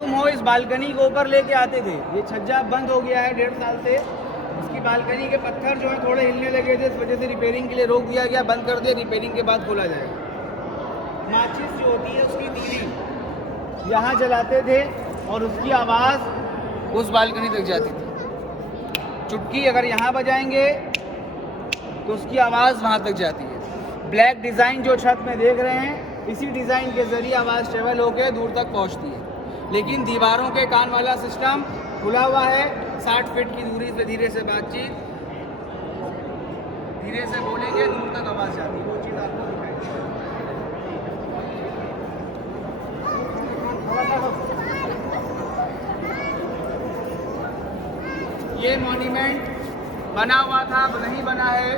तुम हो इस बालकनी को ऊपर लेके आते थे, ये छज्जा बंद हो गया है 1.5 साल से। इसकी बालकनी के पत्थर जो है थोड़े हिलने लगे थे, इस वजह से रिपेयरिंग के लिए रोक दिया गया, बंद कर दिया, रिपेयरिंग के बाद खोला जाएगा। माचिस जो होती है उसकी तीली यहाँ जलाते थे और उसकी आवाज़ उस बालकनी तक जाती थी। चुटकी अगर यहाँ बजाएंगे तो उसकी आवाज़ वहाँ तक जाती है। ब्लैक डिज़ाइन जो छत में देख रहे हैं, इसी डिज़ाइन के ज़रिए आवाज़ ट्रेवल होकर दूर तक पहुँचती है। लेकिन दीवारों के कान वाला सिस्टम खुला हुआ है। 60 फीट की दूरी से धीरे से बातचीत, धीरे से बोलेंगे दूर तक आवाज़ जाती है। वो चीज़ आपको दिखाई। ये मॉन्यूमेंट बना हुआ था, अब नहीं बना है।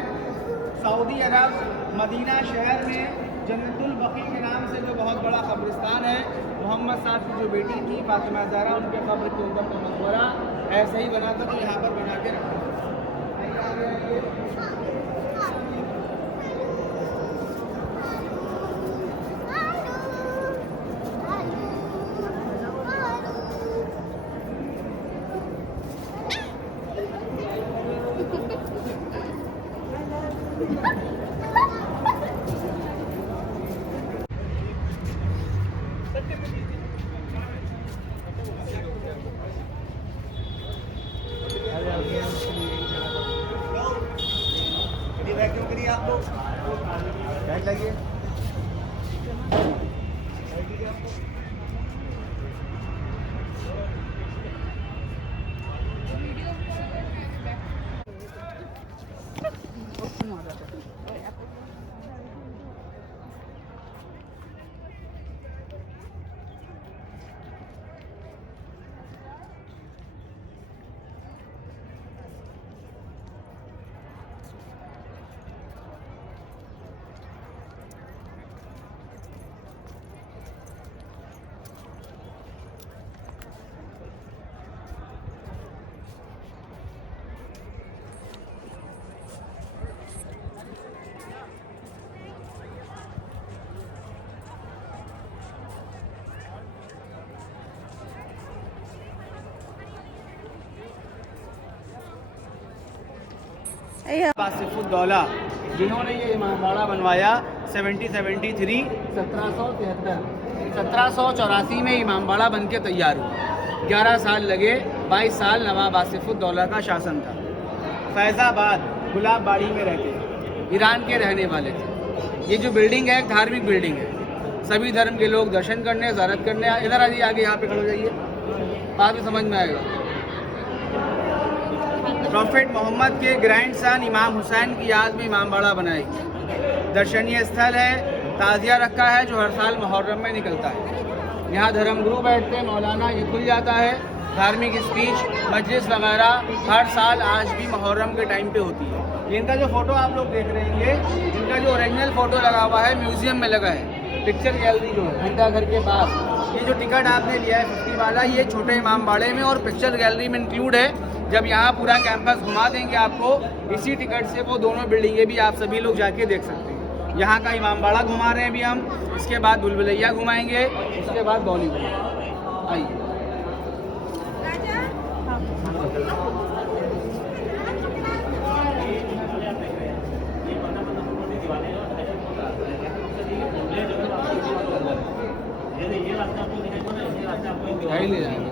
सऊदी अरब मदीना शहर में जन्नतुल बकी के नाम से जो बहुत बड़ा कब्रिस्तान है, मोहम्मद साहब की जो बेटी थी फातिमा ज़हरा, उनके कब्र के ऊपर का मकबरा ऐसे ही बना था, तो यहाँ पर बना के रखा। क्यों करिए आप लोग बैठ लगिए। वासिफुद्दौला जिन्होंने ये इमामबाड़ा बनवाया 1773 1784 में इमामबाड़ा बन के तैयार हुआ। 11 साल लगे, 22 साल नवाब वासिफुद्दौला का शासन था। फैज़ाबाद गुलाब बाड़ी में रहते, ईरान के रहने वाले थे। ये जो बिल्डिंग है एक धार्मिक बिल्डिंग है, सभी धर्म के लोग दर्शन करने, ज़ियारत करने इधर आ जाइए, आगे यहाँ पे खड़े हो जाइए, बाद में समझ में आएगा। प्रॉफिट मोहम्मद के ग्रैंडसन इमाम हुसैन की याद में इमामबाड़ा बनाई। दर्शनीय स्थल है, ताज़िया रखा है जो हर साल मुहर्रम में निकलता है। यहाँ धर्मगुरु बैठते हैं, मौलाना, ये खुल जाता है। धार्मिक स्पीच, मजलिस वगैरह हर साल आज भी मुहर्रम के टाइम पे होती है। इनका जो फ़ोटो आप लोग देख रहे हैं, ये इनका जो ओरिजिनल फ़ोटो लगा हुआ है म्यूज़ियम में लगा है, पिक्चर गैलरी जो है घंटा घर के पास। ये जो टिकट आपने लिया है 50 वाला, ये छोटे इमामबाड़े में और पिक्चर गैलरी में इंक्लूड है। जब यहाँ पूरा कैंपस घुमा देंगे आपको, इसी टिकट से वो दोनों बिल्डिंगें भी आप सभी लोग जाके देख सकते हैं। यहाँ का इमामबाड़ा घुमा रहे हैं अभी हम, इसके बाद भूलभुलैया घुमाएंगे, उसके बाद बॉलीवुड। आइए ले जाएंगे,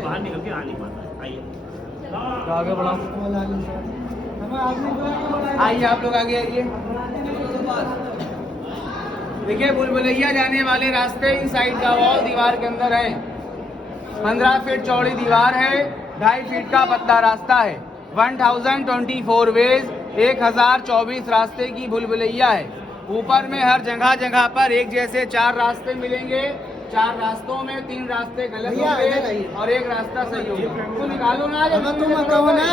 बाहर निकल के आ नहीं पाता। आगे बढ़ाओ, आइए आप लोग आगे आइए। देखिए भूलभुलैया जाने वाले रास्ते इस साइड का वॉल दीवार के अंदर है। 15 फीट चौड़ी दीवार है, 2.5 फीट का पतला रास्ता है। 1024 वेज, 1024 रास्ते की भूलभुलैया है। ऊपर में हर जगह जगह पर एक जैसे 4 रास्ते मिलेंगे। 4 रास्तों में 3 रास्ते गलत होंगे और एक रास्ता सही होगा। तो निकालो ना, तुम कहो ना,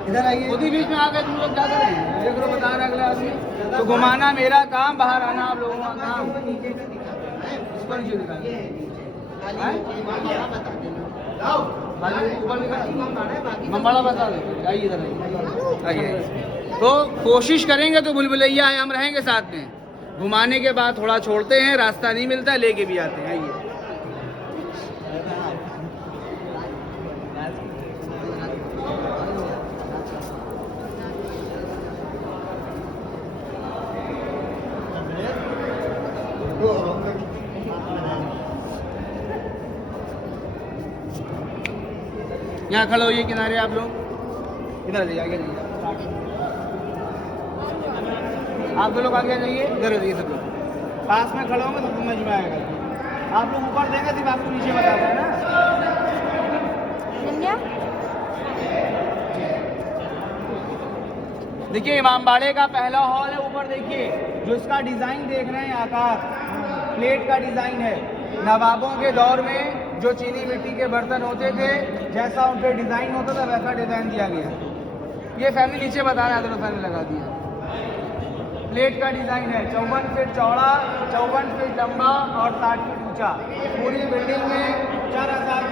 इधर आइए। उसी बीच में आकर तुम लोग क्या करें, देख लो, बता रहा अगला आदमी। तो घुमाना मेरा काम, बाहर आना आप लोगों का काम। इसको नीचे निकालो, इमामबाड़ा बता दे। आइए इधर आइए। तो कोशिश करेंगे तो भूलभुलैया है, हम रहेंगे साथ में। घुमाने के बाद थोड़ा छोड़ते हैं, रास्ता नहीं मिलता लेके भी आते हैं। आइए यहाँ खड़े होइए किनारे आप लोग, इधर जाइए, आगे जाइए, आप दो लोग आगे जाइए, इधर जाइए सब लोग, पास में खड़े होंगे तो समझ में आएगा। आप लोग ऊपर देंगे सिर्फ आपको नीचे बता रहे हैं ना। देखिए इमामबाड़े का पहला हॉल है, ऊपर देखिए जो इसका डिजाइन देख रहे हैं, आकार प्लेट का डिजाइन है। नवाबों के दौर में जो चीनी मिट्टी के बर्तन होते थे, जैसा उन पर डिजाइन होता था वैसा डिजाइन दिया गया। ये फैमिली नीचे बता रहे हैं, तो फैमिली लगा दिया। प्लेट का डिजाइन है, 54 फीट चौड़ा, 54 फीट लंबा और 60 फीट ऊंचा। पूरी बिल्डिंग में 4000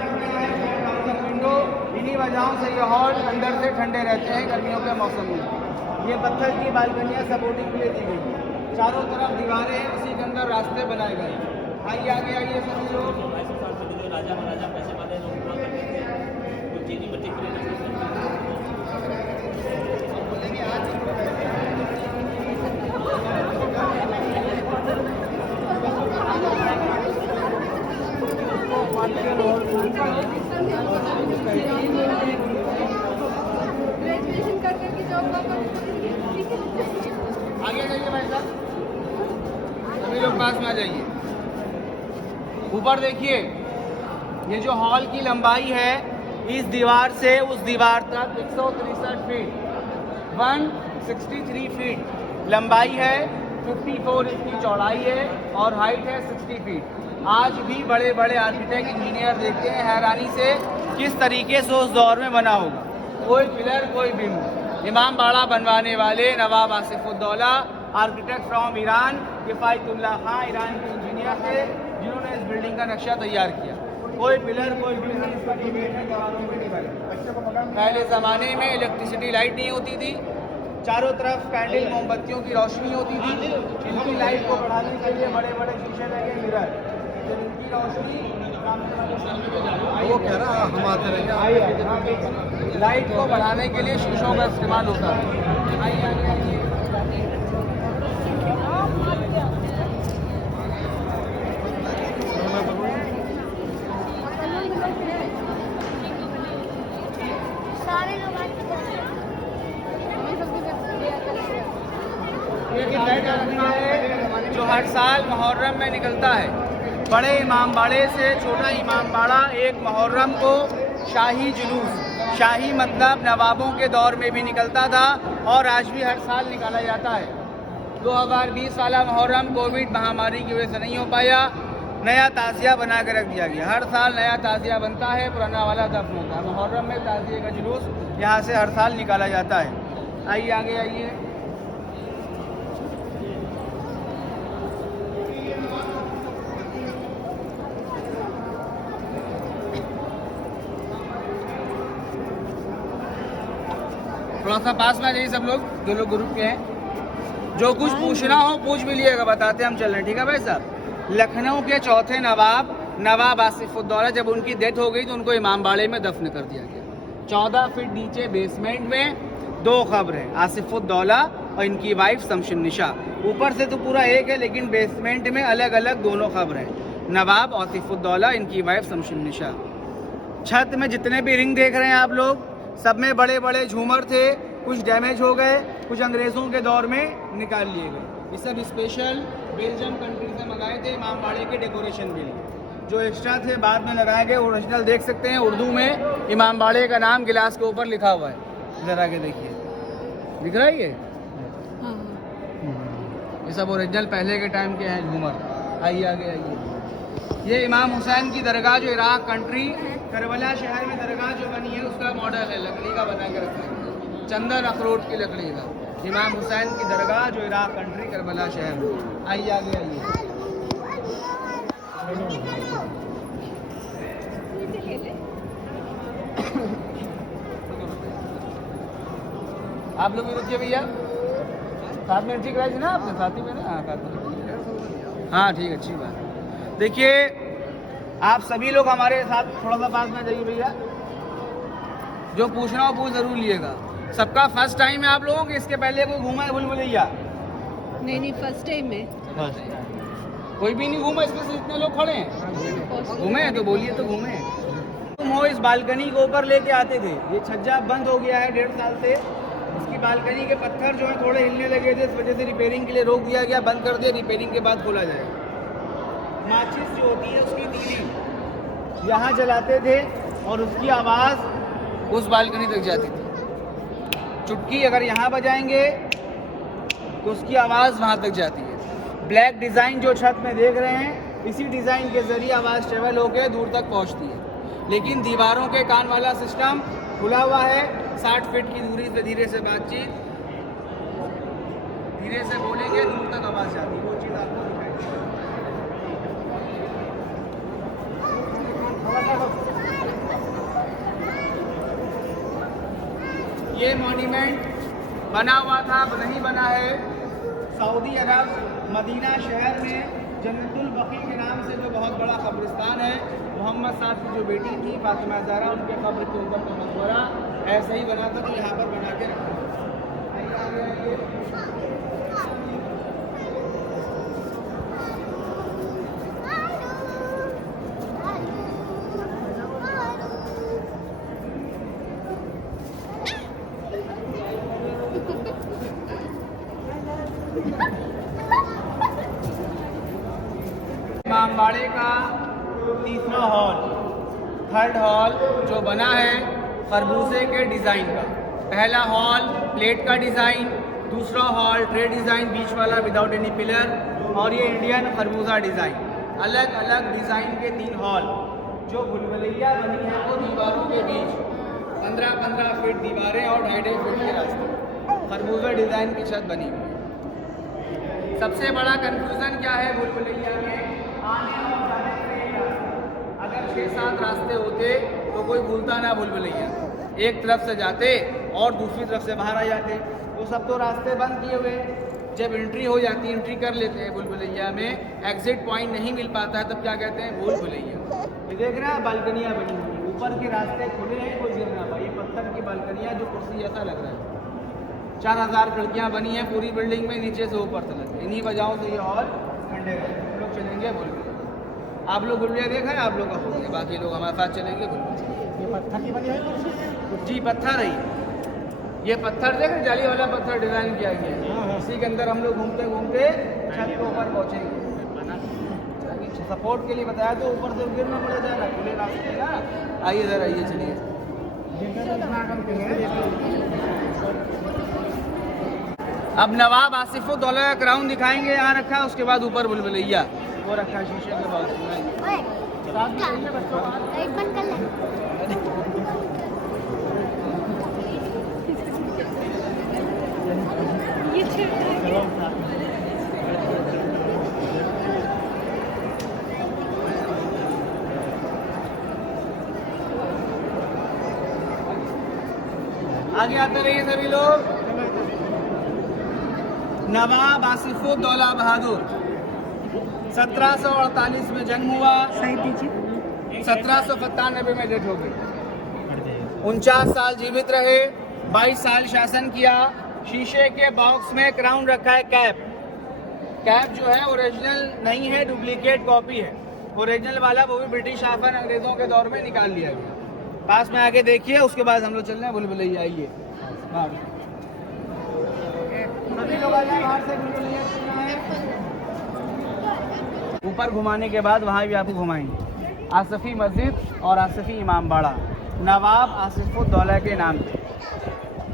विंडो। इन्हीं वजहों से ये हॉल अंदर से ठंडे रहते हैं गर्मियों के मौसम में। ये पत्थर की बालकनियाँ सपोर्टिंग के लिए दी गई, चारों तरफ दीवारें, उसी के अंदर रास्ते बनाए गए। आइए आगे आइए सभी लोग। राजा महाराजा पैसे वाले लोग हुआ करते थे, तो चीनी मिट्टी के लिए ग्रेजुएशन करके की जॉब आगे जाइए भाई साहब, सभी लोग पास में आ जाइए। ऊपर देखिए ये जो हॉल की लंबाई है, इस दीवार से उस दीवार तक 163 फीट, 163 फीट लंबाई है, 54 इसकी चौड़ाई है और हाइट है 60 फीट। आज भी बड़े बड़े आर्किटेक्ट इंजीनियर देखते हैं हैरानी से किस तरीके से उस दौर में बना होगा, कोई पिलर कोई बीम। इमामबाड़ा बनवाने वाले नवाब Asafuddaula, architect from Iran, Kifayatullah Khan Iran के इंजीनियर थे जिन्होंने इस बिल्डिंग का नक्शा तैयार किया। कोई पिलर कोई बीम नहीं, इसका डिबेट है दीवारों में नहीं बने। पहले ज़माने में इलेक्ट्रिसिटी लाइट नहीं होती थी, चारों तरफ कैंडल मोमबत्तियों की रोशनी होती थी। इनकी लाइट को बढ़ाने के लिए बड़े बड़े शीशे लगे, मिरर, जब इनकी रोशनी वो कह रहा हम आते रहेंगे। लाइट को बढ़ाने के लिए शीशों का इस्तेमाल होता है। आइए आइए आइए। जो हर साल मुहर्रम में निकलता है। बड़े इमामबाड़े से छोटा इमामबाड़ा एक मुहर्रम को शाही जुलूस, शाही मतलब नवाबों के दौर में भी निकलता था और आज भी हर साल निकाला जाता है। 2020 वाला मुहर्रम कोविड महामारी की वजह से नहीं हो पाया, नया ताज़िया बना के रख दिया गया। हर साल नया ताज़िया बनता है, पुराना वाला दफन होता है। मुहर्रम में ताज़िए का जुलूस यहाँ से हर साल निकाला जाता है। आइए आगे आइए। थोड़ा सा पास में आ जाइए सब लोग, दो लोग ग्रुप के हैं। जो कुछ पूछना हो पूछ भी लिएगा, बताते हम चल रहे हैं, ठीक है भाई साहब। लखनऊ के चौथे नवाब आसिफुद्दौला, जब उनकी डेथ हो गई तो उनको इमामबाड़े में दफन कर दिया गया। 14 फीट नीचे बेसमेंट में 2 कब्र हैं, आसिफुद्दौला और इनकी वाइफ शमशुन्निसा। ऊपर से तो पूरा एक है, लेकिन बेसमेंट में अलग अलग दोनों कब्र हैं, नवाब आसिफुद्दौला, इनकी वाइफ शमशुन्निसा। छत में जितने भी रिंग देख रहे हैं आप लोग, सब में बड़े बड़े झूमर थे, कुछ डैमेज हो गए, कुछ अंग्रेज़ों के दौर में निकाल लिए गए। ये सब स्पेशल बेल्जियम कंट्री से मंगाए थे इमामबाड़े के डेकोरेशन के लिए। जो एक्स्ट्रा थे बाद में लगाए गए, ओरिजिनल देख सकते हैं। उर्दू में इमामबाड़े का नाम गिलास के ऊपर लिखा हुआ है, इधर आके देखिए, दिख रहा है ये सब ओरिजिनल पहले के टाइम के हैं झूमर। आइए आगे आइए। ये इमाम हुसैन की दरगाह जो इराक कंट्री करबला शहर में दरगाह जो बनी है उसका मॉडल है, लकड़ी का बना के रखा है, चंदन अखरोट की लकड़ी का। इमाम हुसैन की दरगाह जो इराक कंट्री करबला शहर में। आइए आगे आइए। आप लोग भी रुकिए भैया, 7 मिनट ठीक रहे ना आपने, साथी में ना। हाँ, साथ में हाँ ठीक है, अच्छी बात। देखिए आप सभी लोग हमारे साथ थोड़ा सा पास में जाइए भैया, जो पूछना हो पूछ जरूर लिएगा। सबका फर्स्ट टाइम है आप लोगों के, इसके पहले कोई घूमा है भूलभुलैया? नहीं फर्स्ट टाइम है। कोई भी नहीं घूमा इसमें से जितने लोग खड़े हैं? घूमे हैं तो बोलिए तो घूमे हैं। तुम हो इस बालकनी को ऊपर लेके आते थे, ये छज्जा बंद हो गया है 1.5 साल से। इसकी बालकनी के पत्थर जो है थोड़े हिलने लगे थे, इस वजह से रिपेयरिंग के लिए रोक दिया गया, बंद कर दिया, रिपेयरिंग के बाद खोला जाएगा। माचिस जो होती है उसकी तीली यहाँ जलाते थे और उसकी आवाज़ उस बालकनी तक जाती थी। चुटकी अगर यहाँ बजाएंगे तो उसकी आवाज़ वहाँ तक जाती है। ब्लैक डिज़ाइन जो छत में देख रहे हैं, इसी डिज़ाइन के ज़रिए आवाज़ ट्रेवल होकर दूर तक पहुँचती है। लेकिन दीवारों के कान वाला सिस्टम खुला हुआ है, 60 फीट की दूरी से धीरे से बातचीत, धीरे से बोलेंगे दूर तक आवाज़ जाती है। वो चीज़ आपको दिखाई देगी। ये मॉन्यूमेंट बना हुआ था, नहीं बना है, सऊदी अरब मदीना शहर में जन्नतुल बकी के नाम से जो बहुत बड़ा कब्रिस्तान है, मोहम्मद साहब की जो बेटी थी फातिमा ज़हरा, उनके कब्र के ऊपर का मकबरा ऐसे ही बना था, तो यहाँ पर बना के रखा। इमामबाड़े का तीसरा हॉल, थर्ड हॉल जो बना है खरबूजे के डिज़ाइन का। पहला हॉल प्लेट का डिज़ाइन, दूसरा हॉल ट्रे डिज़ाइन बीच वाला विदाउट एनी पिलर, और ये इंडियन खरबूजा डिज़ाइन। अलग अलग डिज़ाइन के 3 हॉल। जो भूलभुलैया बनी है वो दीवारों के बीच 15-15 फीट दीवारें और 2.5 फीट के रास्ते, खरबूजा डिज़ाइन की छत बनी हुई। सबसे बड़ा कन्फ्यूज़न क्या है भूलभुलैया में? आने और जाने का एक रास्ता। अगर 6-7 रास्ते होते तो कोई भूलता ना भूलभुलैया, एक तरफ से जाते और दूसरी तरफ से बाहर आ जाते। वो सब तो रास्ते बंद किए हुए। जब एंट्री हो जाती, एंट्री कर लेते हैं भूलभुलैया में, एग्जिट पॉइंट नहीं मिल पाता है, तब क्या कहते हैं? भूलभुलैया। ये देख रहे हैं बालकनियाँ बनी हुई, ऊपर के रास्ते खुले हैं, कोई गिर ना पाए। ये पत्थर की बालकनियाँ जो कुर्सी जैसा लग रहा है, 4000 खिड़कियाँ बनी हैं पूरी बिल्डिंग में, नीचे से ऊपर तक। इन्हीं वजहों से ये हॉल ठंडे रहे। हम लोग चलेंगे भूलभुलैया। आप लोग भूलभुलैया देखा है, आप लोग का हो गया, बाकी लोग हमारे साथ चलेंगे भूलभुलैया। ये पत्थर की बनी है जी पत्थर है ये पत्थर देख रहे, जाली वाला पत्थर डिज़ाइन किया गया है। इसी के अंदर हम लोग घूमते घूमते छत के ऊपर पहुँचेंगे। सपोर्ट के लिए बताया तो ऊपर से गिर ना पड़े जाएगा, खुले रास्ते ना। आइए इधर आइए, चलिए। अब नवाब आसिफुद्दौला का क्राउन दिखाएंगे, यहाँ रखा है, उसके बाद ऊपर भूलभुलैया वो रखा है शीशे के बाद। आगे आते रहिए सभी लोग। नवाब आसिफुद्दौला बहादुर 1748 में जन्म हुआ, 1797 में डेथ हो गई। 49 साल जीवित रहे, 22 साल शासन किया। शीशे के बॉक्स में क्राउन रखा है, कैप जो है ओरिजिनल नहीं है, डुप्लीकेट कॉपी है। ओरिजिनल वाला वो भी ब्रिटिश शासन अंग्रेजों के दौर में निकाल लिया गया। पास में आके देखिए, उसके बाद हम लोग चल रहे हैं भूलभुलैया। आइए सभी लोग आ जाए बाहर से, भूलभुलैया ऊपर घुमाने के बाद वहाँ भी आपको घुमाएंगे। आसफ़ी मस्जिद और आसफ़ी इमामबाड़ा नवाब आसिफुद्दौला के नाम पे।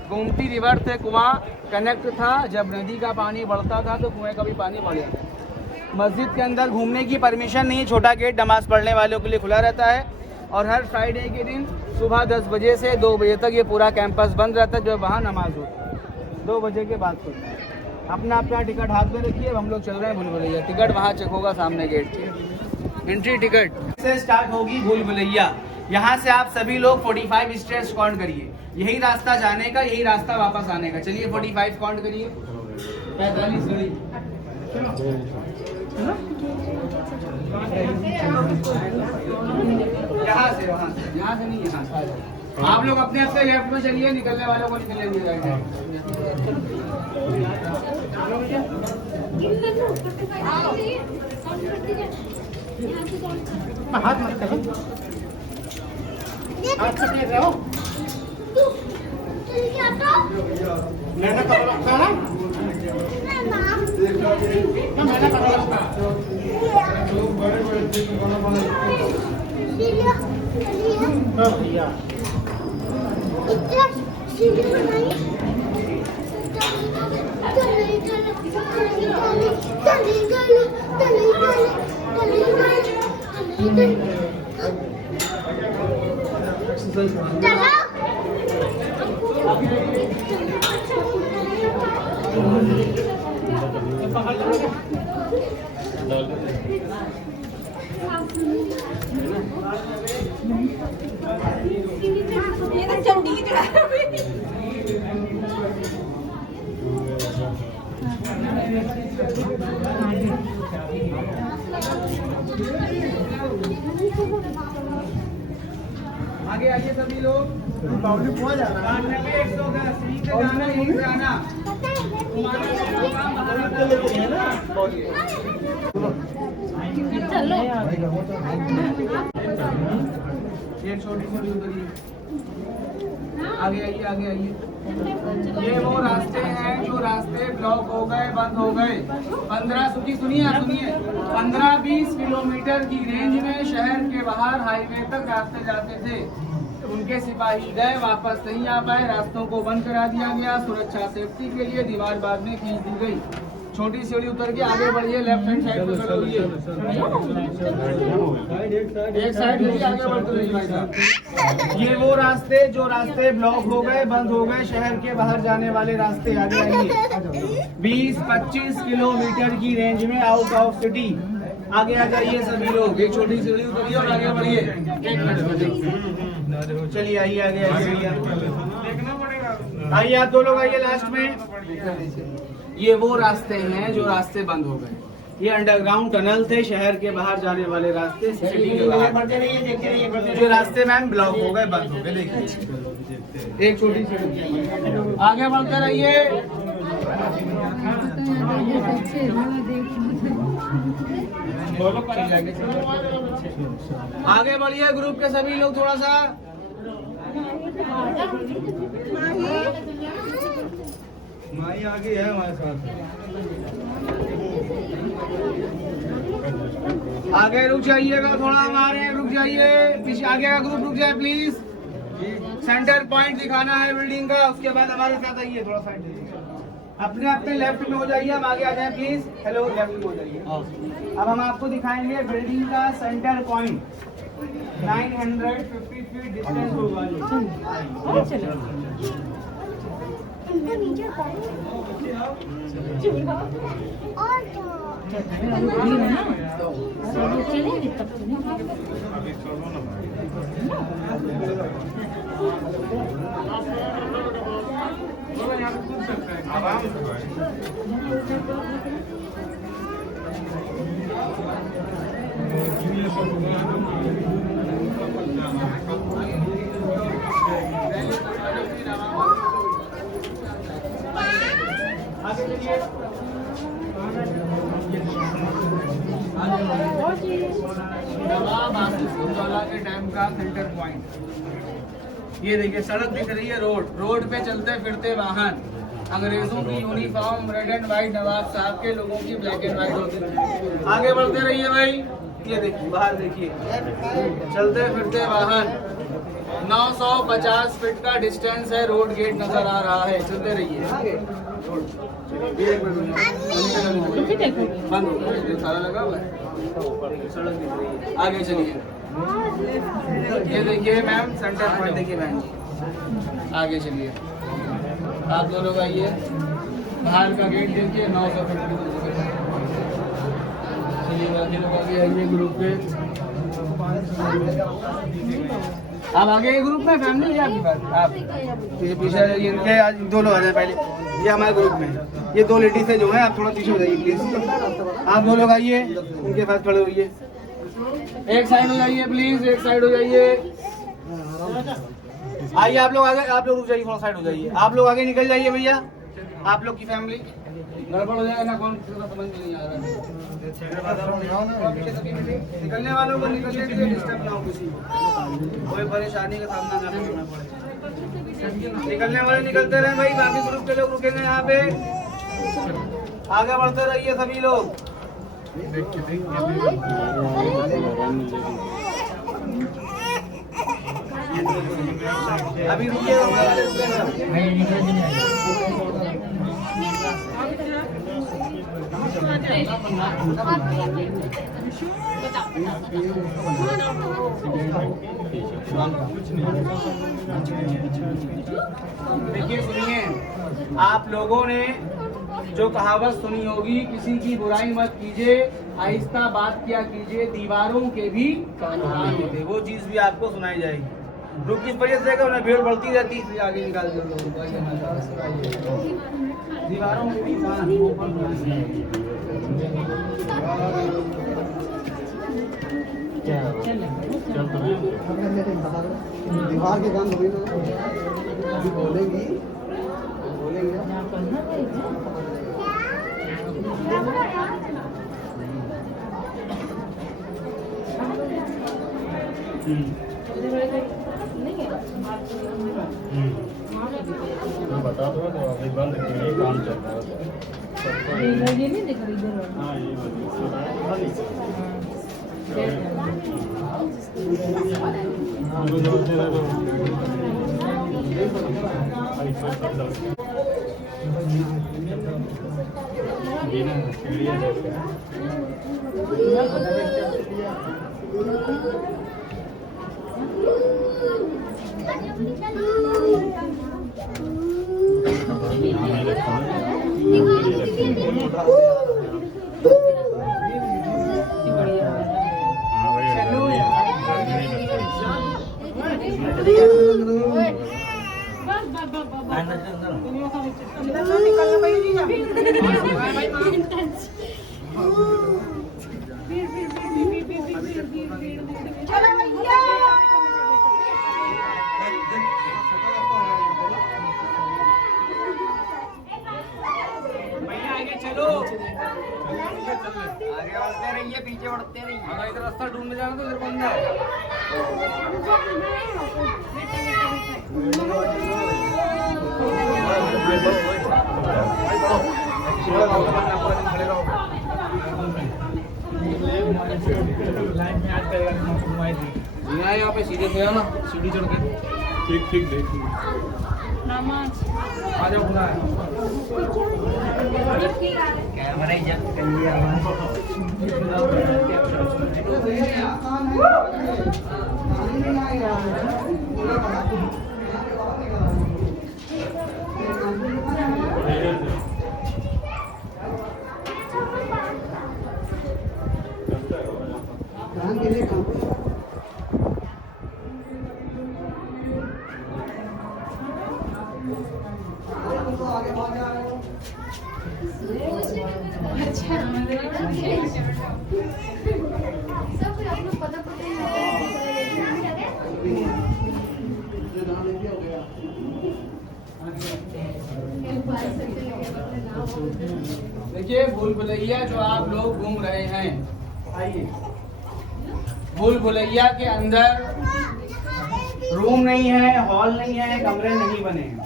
गोमती रिवर से कुआं कनेक्ट था, जब नदी का पानी बढ़ता था तो कुएं का भी पानी बढ़ जाता। मस्जिद के अंदर घूमने की परमिशन नहीं, छोटा गेट नमाज़ पढ़ने वालों के लिए खुला रहता है। और हर फ्राइडे के दिन सुबह 10 बजे से 2 बजे तक ये पूरा कैंपस बंद रहता है, जब वहाँ नमाज होती है। 2 बजे के बाद खुलता है। अपना टिकट हाथ में रखिए। अब हम लोग चल रहे हैं भूलभुलैया। टिकट वहाँ चेक होगा सामने गेट के, एंट्री टिकट से स्टार्ट होगी भूलभुलैया। यहाँ से आप सभी लोग 45 स्टेप्स काउंट करिए। यही रास्ता जाने का, यही रास्ता वापस आने का। चलिए 45 काउंट करिए। 45 घड़ी यहाँ से नहीं, यहाँ से आप लोग अपने अपने लेफ्ट में चलिए, निकलने वालों को निकलने दिया जाएगा। हाथ मत करो, हाथ से ले रहो। मैंने करो रखा ना, मैंने करो रखा। आगे आइए सभी लोग। पब्लिक पहुंच जा रहा है। 110 से जाना, यहीं से आना। चलो ये छोटी छोटी उतरिए। आगे आइए, आगे आइए। ये वो रास्ते हैं जो रास्ते ब्लॉक हो गए, बंद हो गए। 15 सुनिए 15-20 किलोमीटर की रेंज में शहर के बाहर हाईवे तक रास्ते जाते थे। उनके सिपाही गए, वापस नहीं आ पाए, रास्तों को बंद करा दिया गया। सुरक्षा सेफ्टी के लिए दीवार बाद में खींच दी गई। छोटी सीढ़ी उतर के आगे बढ़िए, लेफ्ट हैंड साइड पे चलिए। एक साइड देखिए, आगे बढ़ते रहिए भाई साहब। ये वो रास्ते जो रास्ते ब्लॉक हो गए, बंद हो गए, शहर के बाहर जाने वाले रास्ते। आगे आइए। 20-25 किलोमीटर की रेंज में आउट ऑफ सिटी। आगे आ जाइए सभी लोग। एक छोटी सीढ़ी उतरिए और आगे बढ़िए। एक मिनट चलिए, आइए आगे आइए। आइए आप दो लोग आइए लास्ट में। ये वो रास्ते हैं जो रास्ते बंद हो गए। ये अंडरग्राउंड टनल थे, शहर के बाहर जाने वाले रास्ते, सिटी के बाहर जो रास्ते मैम ब्लॉक हो गए, बंद हो गए। देखिए एक छोटी सी आगे बढ़ते रहिए। आगे बढ़िए ग्रुप के सभी लोग, थोड़ा सा माई आगे है हमारे साथ। आगे रुक जाइएगा, थोड़ा हमारे रुक जाइए। पीछे आगे का ग्रुप रुक जाए प्लीज। सेंटर पॉइंट दिखाना है बिल्डिंग का, उसके बाद हमारे साथ आइए। थोड़ा साइड अपने अपने लेफ्ट में हो जाइए, हम आगे आ जाए प्लीज। हेलो, लेफ्ट में हो जाइए। अब हम आपको दिखाएंगे बिल्डिंग का सेंटर पॉइंट। 950 फीट डिस्टेंस होगा। नवाब आसिफउद्दौला के टाइम का सेंटर पॉइंट। ये देखिए सड़क दिख रही है, रोड पे चलते फिरते वाहन। अंग्रेजों की यूनिफॉर्म रेड एंड व्हाइट, नवाब साहब के लोगों की ब्लैक एंड व्हाइट होती थी। आगे बढ़ते रहिए भाई। ये देखिए बाहर देखिए, चलते फिरते वाहन। 950 फीट का डिस्टेंस है, रोड गेट नजर आ रहा है। चलते रहिए। बंद हो गया, सारा लगा हुआ है, सड़क दिख रही है। आगे चलिए। ये देखिए मैम सेंटर पॉइंट देखिए बहन जी। आगे चलिए, आप दो लोग आइए। बाहर का गेट देखिए, 900 फीट की दूरी पे। चलिए बाकी लोग आगे आइए ग्रुप पे। आप आगे के ग्रुप में फैमिली है आपके पास? आप पीछे पीछे आ जाइए, इनके आज 2 लोग आ जाए पहले। ये हमारे ग्रुप में ये 2 लेडीज है जो है, आप थोड़ा पीछे हो जाइए प्लीज। आप 2 लोग आइए, उनके पास खड़े होइए। एक साइड हो जाइए प्लीज, एक साइड हो जाइए। आइए आप लोग आगे, आप लोग रुक जाइए, थोड़ा साइड हो जाइए। आप लोग आगे निकल जाइए भैया। आप लोग की फैमिली गड़बड़ हो जाएगा ना, कौन समझ में नहीं आ रहा है। निकलने वालों को निकलने दीजिए, डिस्टर्ब ना हो किसी को, कोई परेशानी का सामना ना करना पड़े। निकलने वाले निकलते रहे भाई, बाकी ग्रुप के लोग रुकेंगे यहाँ पे। आगे बढ़ते रहिए सभी लोग। अभी रुकिए। देखिए सुनिए, आप लोगों ने जो कहावत सुनी होगी, किसी की बुराई मत कीजिए, आहिस्ता बात किया कीजिए, दीवारों के भी कान होते, वो चीज भी आपको सुनाई जाएगी। रुक किस वजह से उन्हें भीड़ बढ़ती रहती है, आगे निकाल दो। दीवारों के भी कान दीवार के कान थोड़ी ना बोलेंगी बोलेंगे। बता दो तो अभी बंद ये काम चल रहा है। ये नहीं दिख रही इधर। हाँ ये आगे बढ़ते रहिए, पीछे बढ़ते रहिए। हमारा इधर रास्ता ढूंढने जाना तो इधर बंद है। यहाँ पे सीधे से ना, सीढ़ी चढ़ के। ठीक ठीक देख आ जाओ, बुला कैमरा ही जब कर लिया। देखिए भूल भुलैया जो आप लोग घूम रहे हैं, आइए। भूल भुलैया के अंदर रूम नहीं है, हॉल नहीं है, कमरे नहीं बने हैं।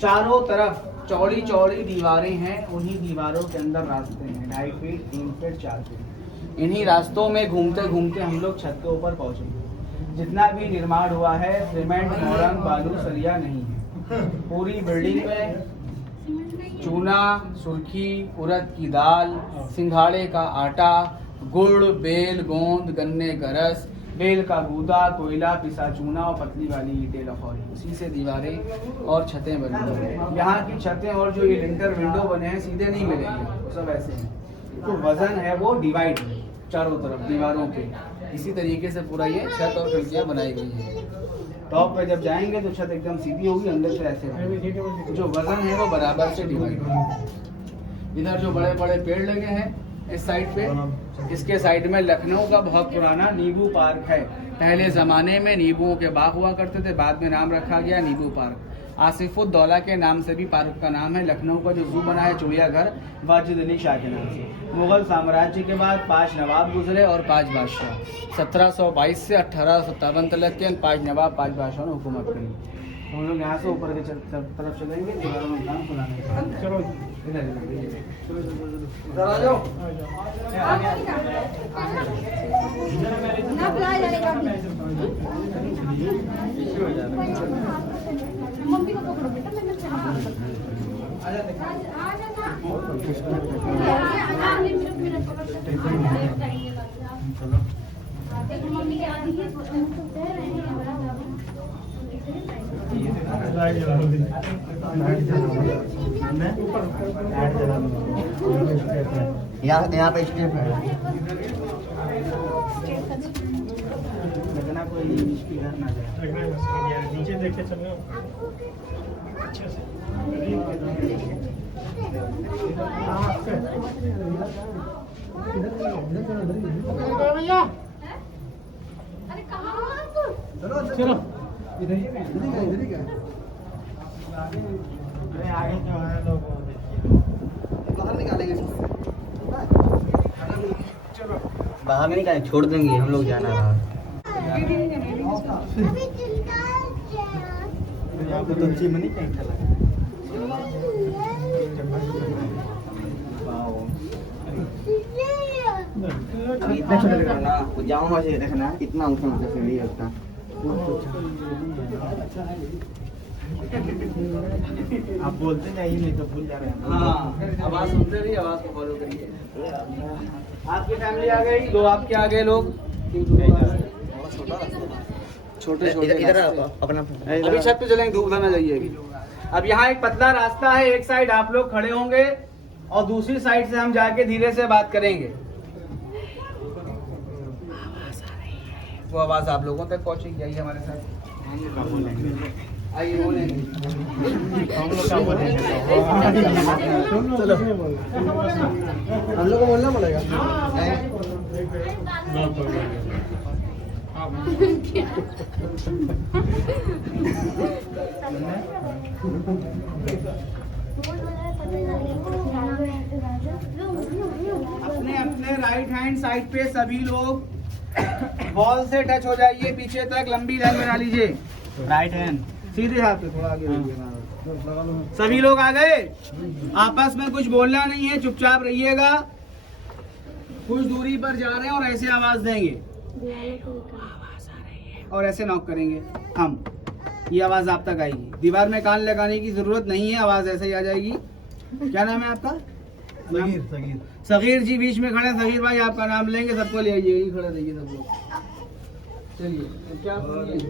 चारों तरफ चौड़ी चौड़ी दीवारें हैं, उन्हीं दीवारों के अंदर रास्ते हैं, 2.5 फीट 3 फीट 4 फीट। इन्हीं रास्तों में घूमते घूमते हम लोग छत के ऊपर पहुंचे। जितना भी निर्माण हुआ है, सीमेंट मोरंग बालू सरिया नहीं है। पूरी बिल्डिंग में चूना, सुर्खी, उड़द की दाल, सिंघाड़े का आटा, गुड़, बेल, गोंद, गन्ने का रस, बेल का गूदा, कोयला, पिसा चूना और पतली वाली ईंटें लखौरी, उसी से दीवारें और छतें बनी हैं। यहाँ की छतें और जो ये लिंटर विंडो बने हैं सीधे नहीं मिलेंगे, सब ऐसे हैं। तो वजन है वो डिवाइड चारों तरफ दीवारों के। इसी तरीके से पूरा ये छत और खिड़कियाँ बनाई गई हैं। टॉप पे जब जाएंगे तो छत एकदम सीधी होगी, अंदर से ऐसे रहेगी। जो वजन है वो बराबर से डिवाइड होगा। इधर जो बड़े बड़े पेड़ लगे हैं इस साइड पे, इसके साइड में लखनऊ का बहुत पुराना नींबू पार्क है। पहले ज़माने में नींबुओं के बाग हुआ करते थे, बाद में नाम रखा गया नींबू पार्क। आसिफुद्दौला के नाम से भी पार्क का नाम है। लखनऊ का जो जू बना है चिड़ियाघर वाजिद अली शाह के नाम से। मुगल साम्राज्य के बाद 5 नवाब गुजरे और 5 बादशाह। 1722 से 1857 तक के 5 नवाब 5 बादशाहों ने हुकूमत करी। हम लोग यहाँ से ऊपर के तरफ चलेंगे, दीवारों में काम खुलाने। चलो इधर आ जाओ। मम्मी को पकड़ो बेटा, मैंने मम्मी के आदि यहाँ पे स्टेप है। लगना कोई घर ना जाए। नीचे देख के चलना अच्छे से। अरे कहाँ तू? चलो इधर ही क्या आगे जो है लोग बाहर निकालेंगे। बाहर में निकालेंगे, छोड़ देंगे, हम लोग जाना रहा। आपको तो चिमनी कहीं चला इतना छोटा देखना, जाऊँ से देखना, इतना ऊँचा ऊँचा सीढ़ी होता। आप बोलते नहीं, नहीं तो भूल जा रहे हैं। हाँ, आवाज़ सुनते रहिए, आवाज़ को फॉलो करिए। आपकी फैमिली आ गई, दो आपके आ गए लोग, छोटे छोटे। इधर अपना अभी छत पे चलेंगे, धूप ना जाइए अभी। अब यहाँ एक पतला रास्ता है, एक साइड आप लोग खड़े होंगे और दूसरी साइड से हम जाके धीरे से बात करेंगे। वो आवाज आप लोगों तक पहुंचेगी। आइए हमारे साथ, आइए बोलेंगे। हम लोग क्या बोलेंगे? चलो हम लोग को बोलना पड़ेगा। अपने अपने राइट हैंड साइड पे सभी लोग बॉल से टच हो जाइए, पीछे तक लंबी लाइन बना लीजिए। राइट हैंड सीधे हाथ पे, थोड़ा आगे रहिए। सभी लोग आ गए? आपस में कुछ बोलना नहीं है, चुपचाप रहिएगा। कुछ दूरी पर जा रहे हैं और ऐसे आवाज देंगे और ऐसे नॉक करेंगे हम। ये आवाज आप तक आएगी। दीवार में कान लगाने की जरूरत नहीं है, आवाज ऐसे ही आ जाएगी। क्या नाम है आपका? सगीर। सगीर जी बीच में खड़े। सगीर भाई आपका नाम लेंगे, सबको ले आइए, यही खड़े रहिए सब लोग। चलिए क्या चलिए।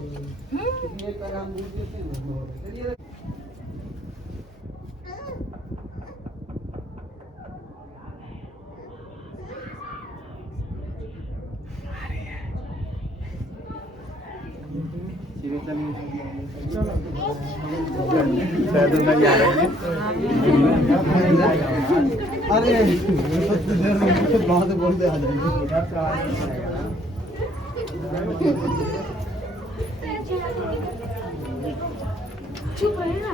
अरे बहुत बोलते आ जाएंगे। चुप है ना।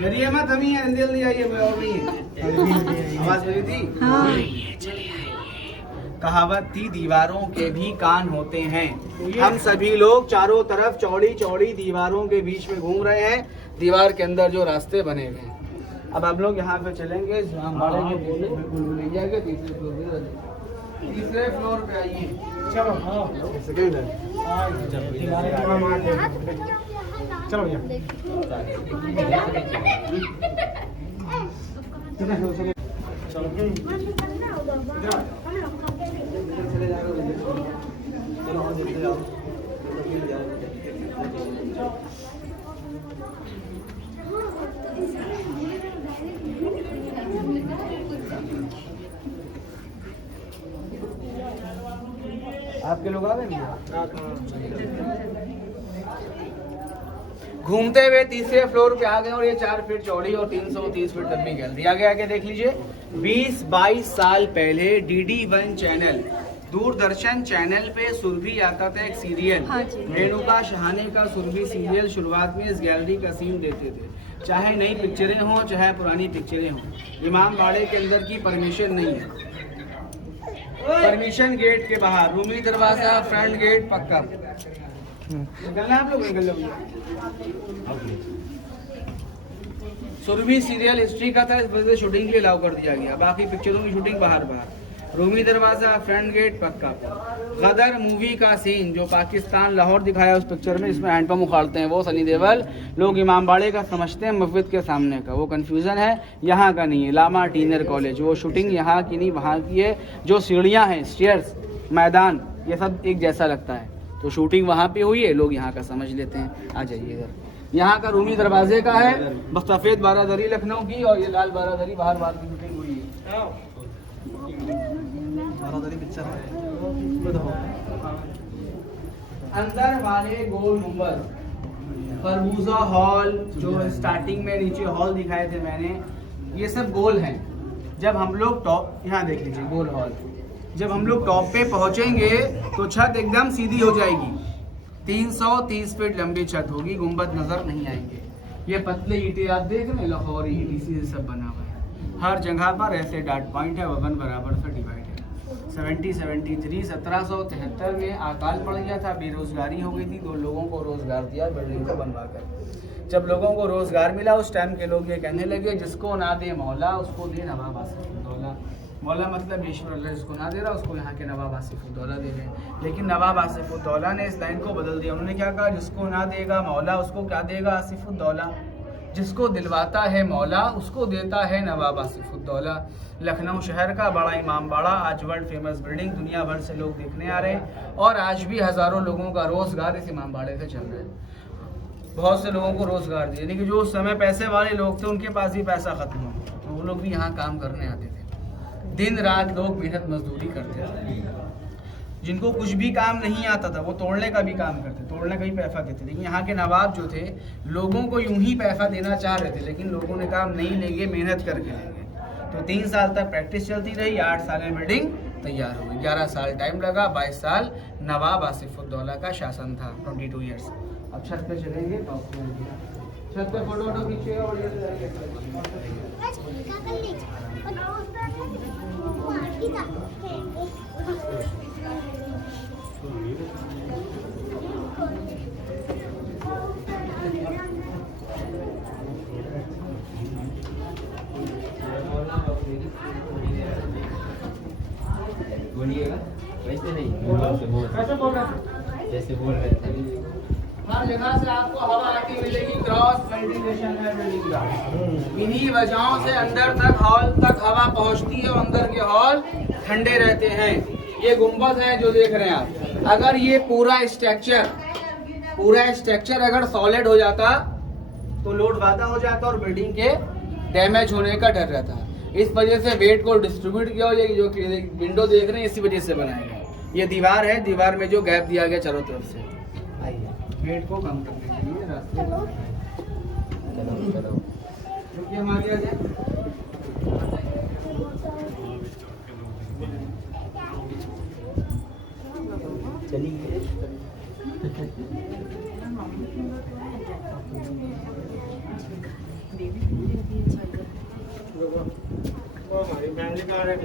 डरिए मत, हम ही हैं, जल्दी जल्दी आइए। और नहीं है आवाज मिली थी। हाँ। कहावत थी, दीवारों के भी कान होते हैं। हम सभी लोग चारों तरफ चौड़ी चौड़ी दीवारों के बीच में घूम रहे हैं, दीवार के अंदर जो रास्ते बने हुए हैं। अब हम लोग यहाँ पे चलेंगे, तीसरे फ्लोर पे आइए। चलो सेकंड है। चलो चलो आपके लोग आ गए भैया? घूमते हुए तीसरे फ्लोर पे आ गए और ये 4 फीट चौड़ी और 330 फीट लंबी गैलरी। आगे देख लीजिए। 20-22 साल पहले DD1 चैनल, दूरदर्शन चैनल पे सुरभि आता था एक सीरियल, रेणुका शहाने का सुरभि सीरियल शुरुआत में इस गैलरी का सीन देते थे। चाहे नई पिक्चरें हों चाहे पुरानी पिक्चरें हों, इमाम बाड़े के अंदर की परमिशन नहीं है। परमिशन गेट के बाहर, रूमी दरवाजा, फ्रंट गेट पक्का। निकलना आप लोग, निकल लो। सुरभि सीरियल हिस्ट्री का था, इस वजह से शूटिंग के लिए अलाउ कर दिया गया, बाकी पिक्चरों की शूटिंग बाहर। रूमी दरवाजा, फ्रंट गेट पक्का। गदर मूवी का सीन जो पाकिस्तान लाहौर दिखाया उस पिक्चर में, इसमें हैंडपम्प उखाड़ते हैं वो सनी देओल, लोग इमाम बाड़े का समझते हैं मस्जिद के सामने का, वो कंफ्यूजन है, यहाँ का नहीं है। लामा टीनर कॉलेज, वो शूटिंग यहाँ की नहीं वहाँ की है। जो सीढ़ियाँ हैं, स्टेयर्स, मैदान, ये सब एक जैसा लगता है, तो शूटिंग वहाँ पे हुई है, लोग यहाँ का समझ लेते हैं। आ जाइए इधर। यहाँ का रूमी दरवाजे का है, बस सफ़ेद बारादरी लखनऊ की और ये लाल बारादरी बाहर की शूटिंग हुई है। अंदर वाले गोल गुंबद, खरबूजा हॉल, जो स्टार्टिंग में नीचे हॉल दिखाए थे मैंने, ये सब गोल हैं। जब हम लोग टॉप, यहाँ देख लीजिए गोल हॉल, जब हम लोग टॉप पे पहुंचेंगे तो छत एकदम सीधी हो जाएगी। 330 फीट लंबी छत होगी, गुंबद नजर नहीं आएंगे। ये पतले ईंटें आप देख रहे हैं, लाहौरी ईंट से सब बना हुआ है। हर जगह पर ऐसे डाट पॉइंट है, वजन बराबर से डिवाइड है। 1773 में अकाल पड़ गया था, बेरोजगारी हो गई थी, 2 लोगों को रोजगार दिया बिल्डिंग को बनवाकर। जब लोगों को रोजगार मिला, उस टाइम के लोग ये कहने लगे, जिसको ना दे मौला उसको दे नवाब आसिफउद्दौला। मौला मतलब ईश्वर अल्लाह, जिसको ना दे रहा उसको यहाँ के नवाब आसिफउद्दौला दे रहे हैं। लेकिन नवाब आसिफउद्दौला ने इस लाइन को बदल दिया। उन्होंने क्या कहा, जिसको ना देगा मौला उसको क्या देगा आसिफउद्दौला, जिसको दिलवाता है मौला उसको देता है नवाब आसिफउद्दौला। लखनऊ शहर का बड़ा इमाम बाड़ा आज वर्ल्ड फेमस बिल्डिंग, दुनिया भर से लोग देखने आ रहे हैं और आज भी हज़ारों लोगों का रोज़गार इस इमाम बाड़े से चल रहा है। बहुत से लोगों को रोज़गार दिए, यानी कि जो उस समय पैसे वाले लोग थे उनके पास भी पैसा ख़त्म हो, तो वो लोग भी यहाँ काम करने आते थे। दिन रात लोग मेहनत मजदूरी करते थे। जिनको कुछ भी काम नहीं आता था वो तोड़ने का भी काम करते, तोड़ने का भी पैसा देते। लेकिन यहाँ के नवाब जो थे लोगों को यूं ही पैसा देना चाह रहे थे, लेकिन लोगों ने काम नहीं लेंगे, मेहनत करके लेंगे। तो 3 साल तक प्रैक्टिस चलती रही, 8 साल में बिल्डिंग तैयार हो गई। 11 साल टाइम लगा, 22 साल नवाब आसिफउद्दौला का शासन था, 22 ईयर्स। अब छत पे चलेंगे, छत पे फोटो खींचिएगा और बोलिएगा वैसे नहीं, जैसे बोल रहे थे। हर जगह से आपको हवा आती मिलेगी, क्रॉस वेंटिलेशन है बिल्डिंग का। इन्हीं वजहों से अंदर तक हॉल तक हवा पहुंचती है और अंदर के हॉल ठंडे रहते हैं। ये गुंबद है जो देख रहे हैं आप, अगर ये पूरा स्ट्रक्चर अगर सॉलिड हो जाता तो लोड ज्यादा हो जाता और बिल्डिंग के डैमेज होने का डर रहता। इस वजह से वेट को डिस्ट्रीब्यूट किया हो जाएगी। जो विंडो देख रहे हैं इसी वजह से बनाया गया। ये दीवार है, दीवार में जो गैप दिया गया चारों तरफ से, आइए वेट को कम करने के लिए रास्ते क्योंकि हम आगे आ जाए। चलिए वो हमारी फैमिली का आ रही है।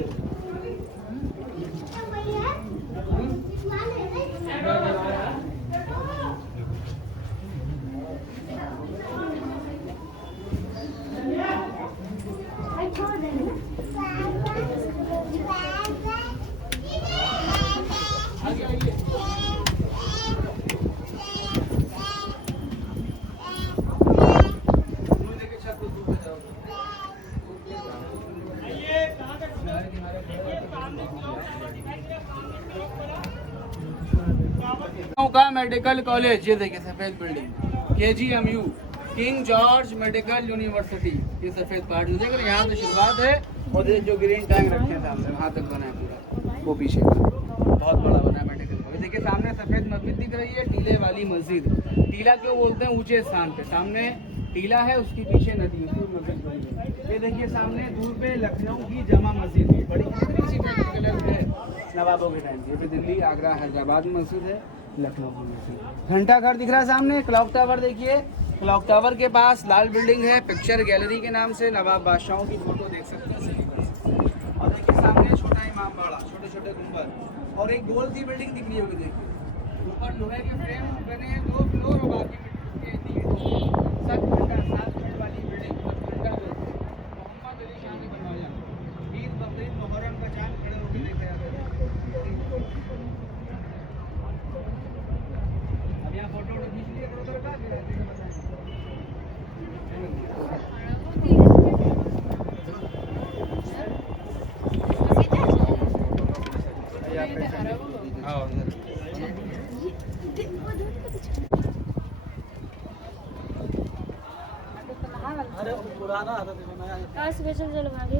का मेडिकल कॉलेज, ये देखिए सफेद building, KGMU king George medical university, ये सफेद पार्ट देख रहे हैं, यहाँ से शुरुआत है और जो ग्रीन टैंक रखे थे हमने वहाँ तक बना है पूरा, वो पीछे बहुत बड़ा बना है मेडिकल कॉलेज। देखिए सामने सफ़ेद मस्जिद दिख रही है, टीले वाली मस्जिद। टीला क्यों बोलते हैं? ऊंचे स्थान पे, सामने टीला है, उसके पीछे नदी, उसकी मस्जिद बनी है। ये देखिए सामने दूर पे लखनऊ की जमा मस्जिद, बड़ी छोटी सी कलर है नवाबों के टाइम की। दिल्ली, आगरा, हैदराबाद में मस्जिद है, लखनऊ की मस्जिद। घंटा घर दिख रहा है सामने। क्लॉक टावर देखिए, क्लॉक टावर के पास लाल बिल्डिंग है, पिक्चर गैलरी के नाम से नवाब बादशाहों की फोटो देख सकते हैं। और देखिए सामने छोटा इमाम बाड़ा, छोटे छोटे गुंबद, और एक गोल सी बिल्डिंग दिख रही होगी। देखिए ऊपर लोहे के फ्रेम बने हैं 2 फ्लोर, और बाकी मिट्टी के 7 फ्लोर वाली बिल्डिंग घंटा घर है। मोहम्मद अली शाह ने बनवाया। ईद बकरीद मुहर्रम का चांद खड़े होकर देखा जाता है। अब यहाँ फोटो खींच लिए बरोबर का, फिर ऐसे ही बताएं। कहाँ स्पेशल चल भागे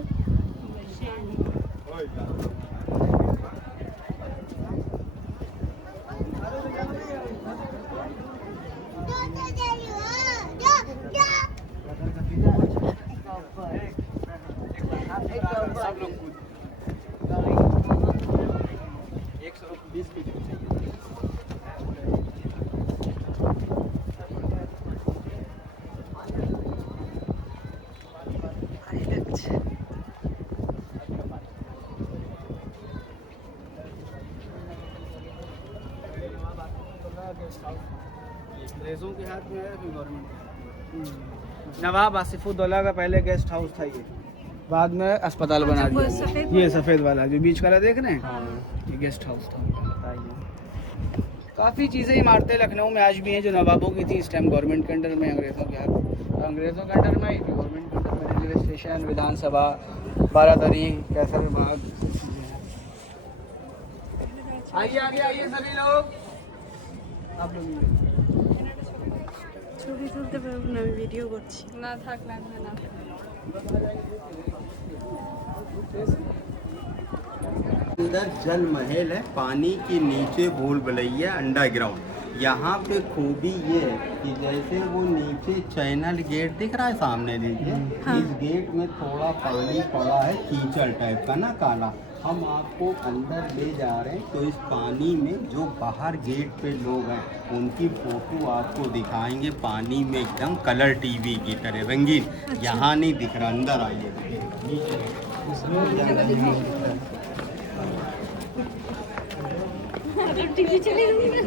सब लोग 120 मीटर चाहिए। अंग्रेजों के हाथ में है, फिर गवर्नमेंट। नवाब आसिफुद्दौला का पहले गेस्ट हाउस था ये, बाद में अस्पताल बना दिया। ये सफ़ेद वाला जो बीच वाला देख रहे हैं, ये गेस्ट हाउस था। काफ़ी चीज़ें इमारतें लखनऊ में आज भी हैं जो नवाबों की थी, इस टाइम गवर्नमेंट के अंडर में, अंग्रेज़ों के हाथ, अंग्रेज़ों के अंडर में ही थी। गवर्नमेंट के अंडर में रेलवे स्टेशन, विधानसभा, बारादरी, कैसर विभाग। आइए आगे आइए सभी लोग, आप लोग ছবি তুলতে পারবো না, আমি ভিডিও করছি। ना थाक लागবে ना अंदर जल महल है, पानी के नीचे भूल भुलैया अंडरग्राउंड। यहाँ पे खूबी ये है कि जैसे वो नीचे चैनल गेट दिख रहा है सामने, देखिए इस गेट में थोड़ा पानी पड़ा है, कीचड़ टाइप का ना काला। हम आपको अंदर ले जा रहे हैं, तो इस पानी में जो बाहर गेट पे लोग हैं उनकी फोटो आपको दिखाएंगे, पानी में एकदम कलर टीवी की तरह रंगीन। यहाँ नहीं दिख रहा, अंदर आइए टीवी चली गई ना।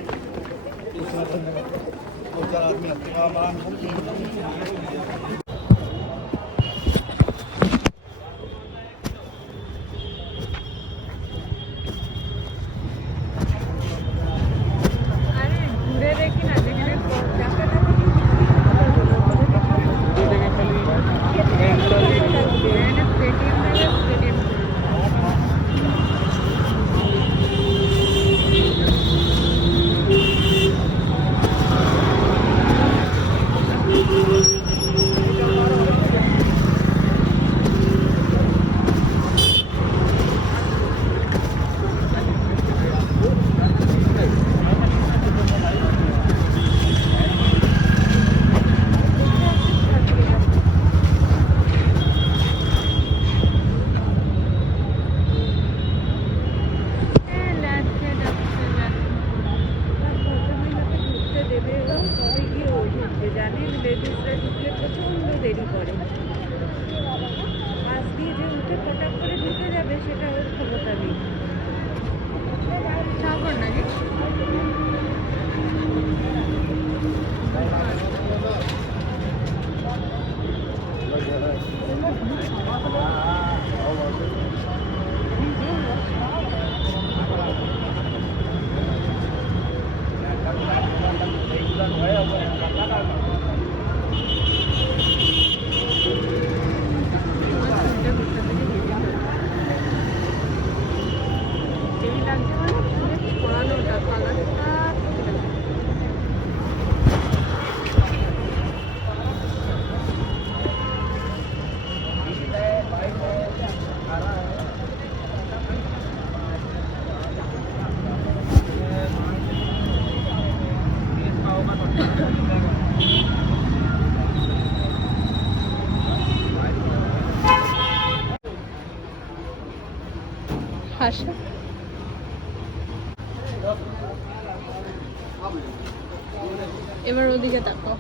হাসা এবার ওদিকে তাকাও।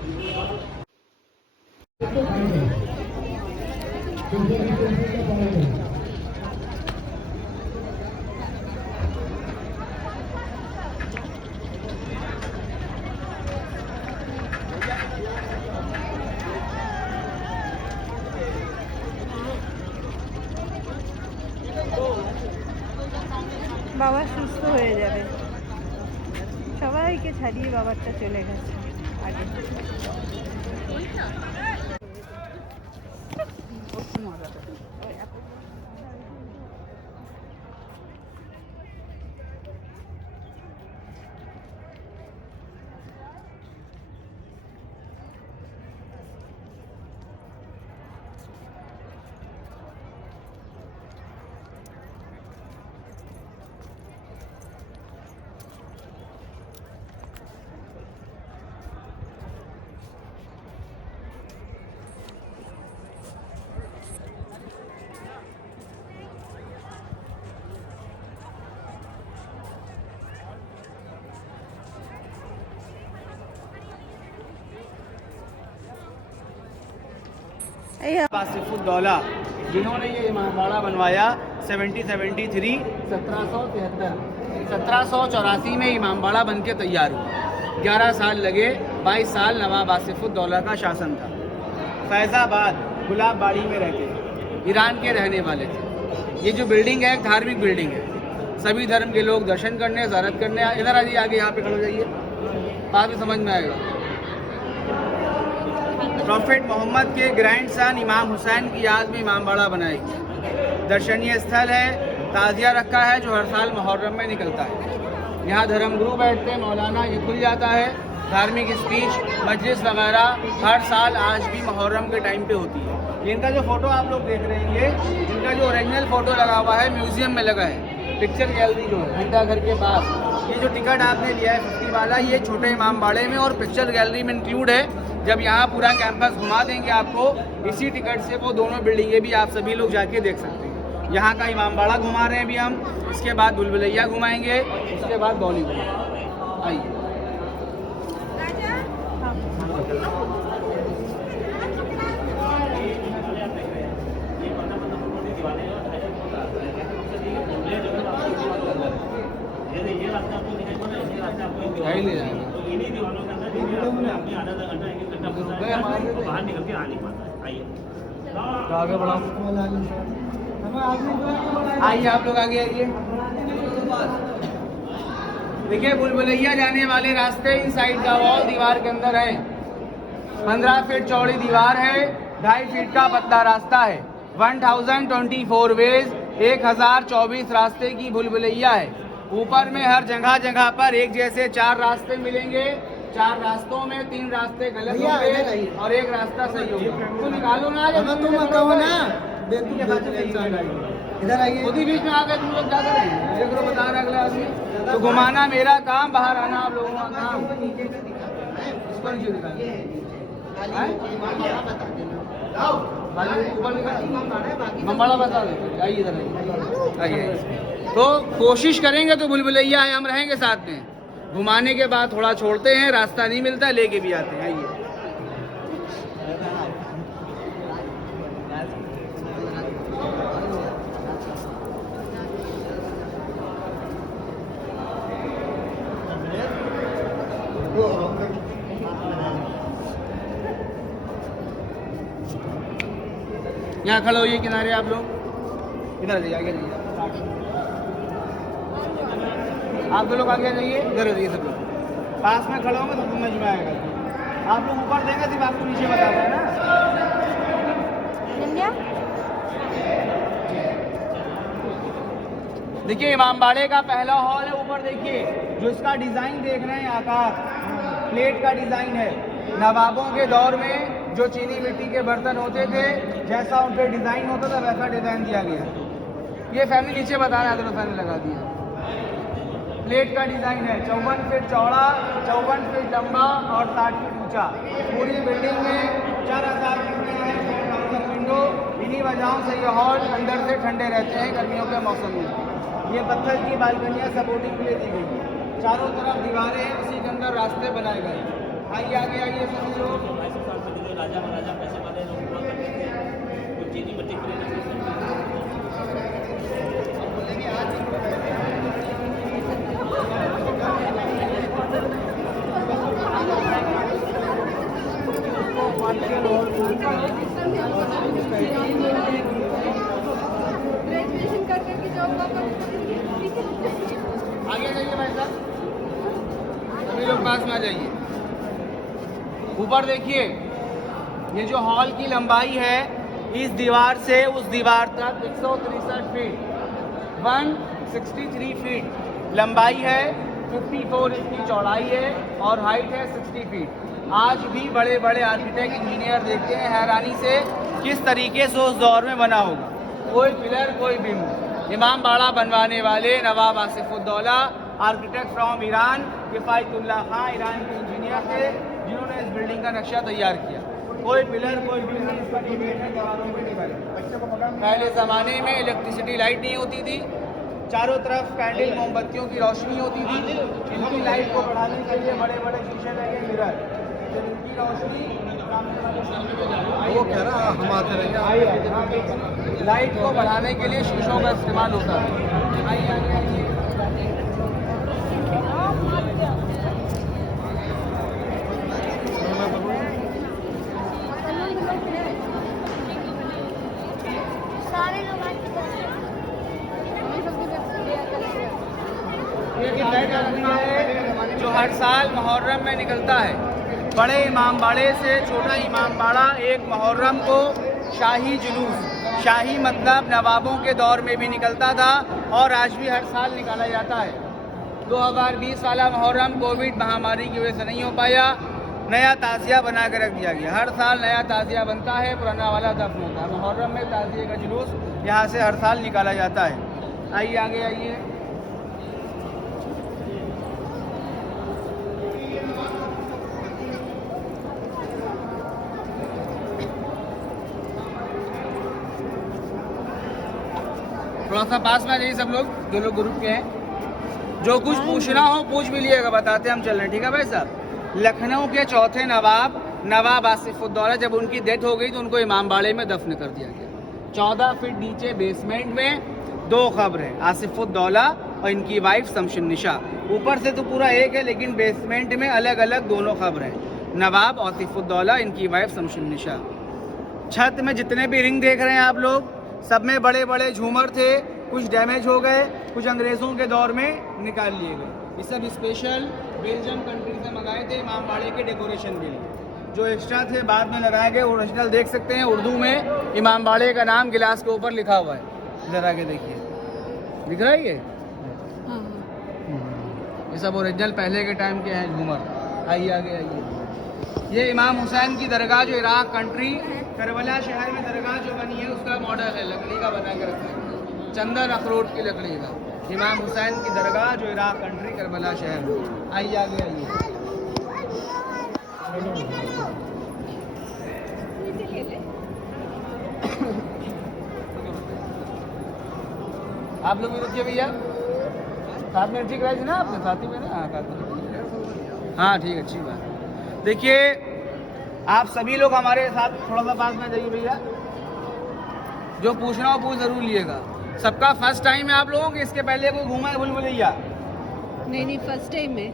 বাবা সুস্থ হয়ে যাবে, সবাইকে ছাড়িয়ে বাবারটা চলে গেছে আগে। वासिफुद्दौला जिन्होंने ये इमामबाड़ा बनवाया 1773 1784 में इमामबाड़ा बन के तैयार हुआ। 11 साल लगे, 22 साल नवाब वासिफुद्दौला का शासन था। फैज़ाबाद गुलाबबाड़ी में रहते थे, ईरान के रहने वाले थे। ये जो बिल्डिंग है धार्मिक बिल्डिंग है, सभी धर्म के लोग दर्शन करने ज़ियारत करने इधर आ जाइए, आगे यहाँ पे खड़े हो जाइए, बाद में समझ में आएगा। प्रॉफिट मोहम्मद के ग्रैंड सन इमाम हुसैन की याद में इमामबाड़ा बनाई। दर्शनीय स्थल है, ताज़िया रखा है जो हर साल मुहर्रम में निकलता है। यहाँ धर्मगुरु बैठते हैं, मौलाना ये खुल जाता है, धार्मिक स्पीच मजलिस वगैरह हर साल आज भी मुहर्रम के टाइम पे होती है। इनका जो फ़ोटो आप लोग देख रहे हैं, इनका जो ओरिजिनल फ़ोटो लगा हुआ है म्यूज़ियम में लगा है, पिक्चर गैलरी जो है घंटा घर के पास। ये जो टिकट आपने लिया है 50 वाला, ये छोटे इमामबाड़े में और पिक्चर गैलरी में इंक्लूड है। जब यहाँ पूरा कैंपस घुमा देंगे आपको, इसी टिकट से वो दोनों बिल्डिंगें भी आप सभी लोग जाके देख सकते हैं। यहाँ का इमामबाड़ा घुमा रहे हैं अभी हम, इसके बाद बुलबुलैया घुमाएंगे, उसके बाद बॉलीवुड। आइए ले जाएगा बाहर निकल के आ नहीं पाता। आइए आगे बढ़ाओ, आइए आप लोग आगे आइए। देखिए बुलबुलैया जाने वाले रास्ते इन साइड का वॉल दीवार के अंदर है। 15 फीट चौड़ी दीवार है, 2.5 फीट का पतला रास्ता है। 1024 वेज, 1024 रास्ते की बुलबुलैया है। ऊपर में हर जगह जगह पर एक जैसे 4 रास्ते मिलेंगे। 4 रास्तों में 3 रास्ते गलत होंगे और एक रास्ता सही होगा। तो निकालो ना, तुम कहो ना, इधर आइए, खुद ही बीच में आ गए तुम लोग, क्या करें? देख लो बता रहा अगला आदमी। तो घुमाना मेरा काम, बाहर आना आप लोगों का काम। इसको नीचे निकालो, इमामबाड़ा बता दे। आइए इधर आइए। तो कोशिश करेंगे तो बुलबुलैया है, हम रहेंगे साथ में। घुमाने के बाद थोड़ा छोड़ते हैं, रास्ता नहीं मिलता लेके भी आते हैं। आइए यहाँ खड़े होइए किनारे आप लोग, इधर जाइए, आगे जाइए आप दो लोग, आगे जाइए, इधर जाइए सब लोग। पास में खड़े होंगे तो समझ में आएगा। आप लोग ऊपर देंगे सिर्फ आपको नीचे बता रहे हैं ना। देखिए इमामबाड़े का पहला हॉल है, ऊपर देखिए जो इसका डिज़ाइन देख रहे हैं, आकार प्लेट का डिज़ाइन है। नवाबों के दौर में जो चीनी मिट्टी के बर्तन होते थे, जैसा उन पर डिज़ाइन होता था वैसा डिज़ाइन दिया गया। ये फैमिली नीचे बता रहा है, तो फैमिली लगा दिया। प्लेट का डिज़ाइन है। 54 फीट चौड़ा, 54 फीट लंबा और 60 फीट ऊंचा। पूरी बिल्डिंग में 4000 खिड़कियाँ हैं, 4000 विंडो। इन्हीं वजहों से ये हॉल अंदर से ठंडे रहते हैं गर्मियों के मौसम में। ये पत्थर की बालकनियाँ सपोर्टिंग के लिए दी गई हैं। चारों तरफ दीवारें हैं, उसी के अंदर रास्ते बनाए गए हैं। आइए आगे आइए सभी लोग। राजा महाराजा पैसे वाले लोग हुआ करते थे, वो चीनी मिट्टी के लिए आगे जाइए भाई साहब, सभी लोग पास में आ जाइए। ऊपर देखिए, ये जो हॉल की लंबाई है इस दीवार से उस दीवार तक 163 फीट, 163 फीट लंबाई है, 54 इसकी चौड़ाई है और हाइट है 60 फीट। आज भी बड़े बड़े आर्किटेक्ट इंजीनियर देखते हैं हैरानी से किस तरीके से उस दौर में बना होगा। कोई पिलर कोई बीम। इमाम बाड़ा बनवाने वाले नवाब Asafuddaula, architect from Iran, Kifayatullah Khan Iran के इंजीनियर थे जिन्होंने इस बिल्डिंग का नक्शा तैयार किया। कोई पिलर कोई बीम नहीं, इसका डिबेट है दीवारों में नहीं बने। पहले ज़माने में इलेक्ट्रिसिटी लाइट नहीं होती थी, चारों तरफ कैंडल मोमबत्तियों की रोशनी होती थी। इनकी लाइट को बढ़ाने के लिए बड़े बड़े शीशे लगे मिरर, जब इनकी रोशनी वो कह रहा हम आते रहेंगे। लाइट को बढ़ाने के लिए शीशों का इस्तेमाल होता है। आइए आइए आइए। सारे लोग जो हर साल मुहर्रम में निकलता है। बड़े इमाम बाड़े से छोटा इमाम बाड़ा एक मुहर्रम को शाही जुलूस, शाही मतलब नवाबों के दौर में भी निकलता था और आज भी हर साल निकाला जाता है। 2020 वाला मुहर्रम कोविड महामारी की वजह से नहीं हो पाया, नया ताज़िया बना के रख दिया गया। हर साल नया ताज़िया बनता है, पुराना वाला दफन होता है। मुहर्रम में ताज़िए का जुलूस यहाँ से हर साल निकाला जाता है। आइए आगे आइए। थोड़ा सा पास में आ जाइए सब लोग, जो लोग ग्रुप के हैं। जो कुछ पूछना हो पूछ भी लिएगा, बताते हम चल रहे हैं, ठीक है भाई साहब। लखनऊ के चौथे नवाब आसिफुद्दौला, जब उनकी डेथ हो गई तो उनको इमाम बाड़े में दफन कर दिया गया। 14 फीट नीचे बेसमेंट में 2 कब्र हैं, आसिफुद्दौला और इनकी वाइफ शमशुन्निसा। ऊपर से तो पूरा एक है लेकिन बेसमेंट में अलग अलग दोनों कब्र हैं, नवाब आसिफुद्दौला, इनकी वाइफ शमशुन्निसा। छत में जितने भी रिंग देख रहे हैं आप लोग, सब में बड़े बड़े झूमर थे, कुछ डैमेज हो गए, कुछ अंग्रेज़ों के दौर में निकाल लिए गए। ये सब स्पेशल बेल्जियम कंट्री से मंगाए थे इमाम बाड़े के डेकोरेशन के लिए। जो एक्स्ट्रा थे बाद में लगाए गए, ओरिजिनल देख सकते हैं। उर्दू में इमाम बाड़े का नाम गिलास के ऊपर लिखा हुआ है, जरा के देखिए, दिख रहा है ये? ये सब ओरिजिनल पहले के टाइम के हैं झूमर। आइए आगे आइए। ये इमाम हुसैन की दरगाह जो इराक कंट्री करबला शहर में दरगाह जो बनी है उसका मॉडल है, लकड़ी का बना के रखा है, चंदन अखरोट की लकड़ी का। इमाम हुसैन की दरगाह जो इराक कंट्री करबला शहर में। आइए आगे आइए। आप लोग भी रुकिए भैया, साथ में एंट्री कराई थी ना आपने, साथी में ना? हाँ साथ में। हाँ ठीक है, अच्छी बात। देखिए आप सभी लोग हमारे साथ थोड़ा सा पास में जाइए भैया। जो पूछना हो पूछ जरूर लिएगा। सबका फर्स्ट टाइम है आप लोगों के? इसके पहले कोई घूमा है भूल-भुलैया? नहीं फर्स्ट टाइम है।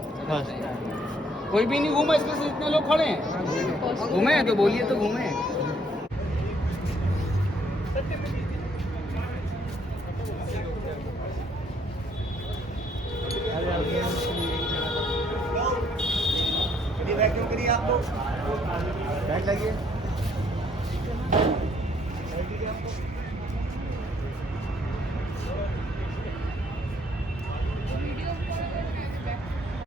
कोई भी नहीं घूमा इसमें से? इतने लोग खड़े हैं, घूमे हैं तो बोलिए तो घूमे हैं। वैक्यूम करिए आप लोग, बैठ जाइए।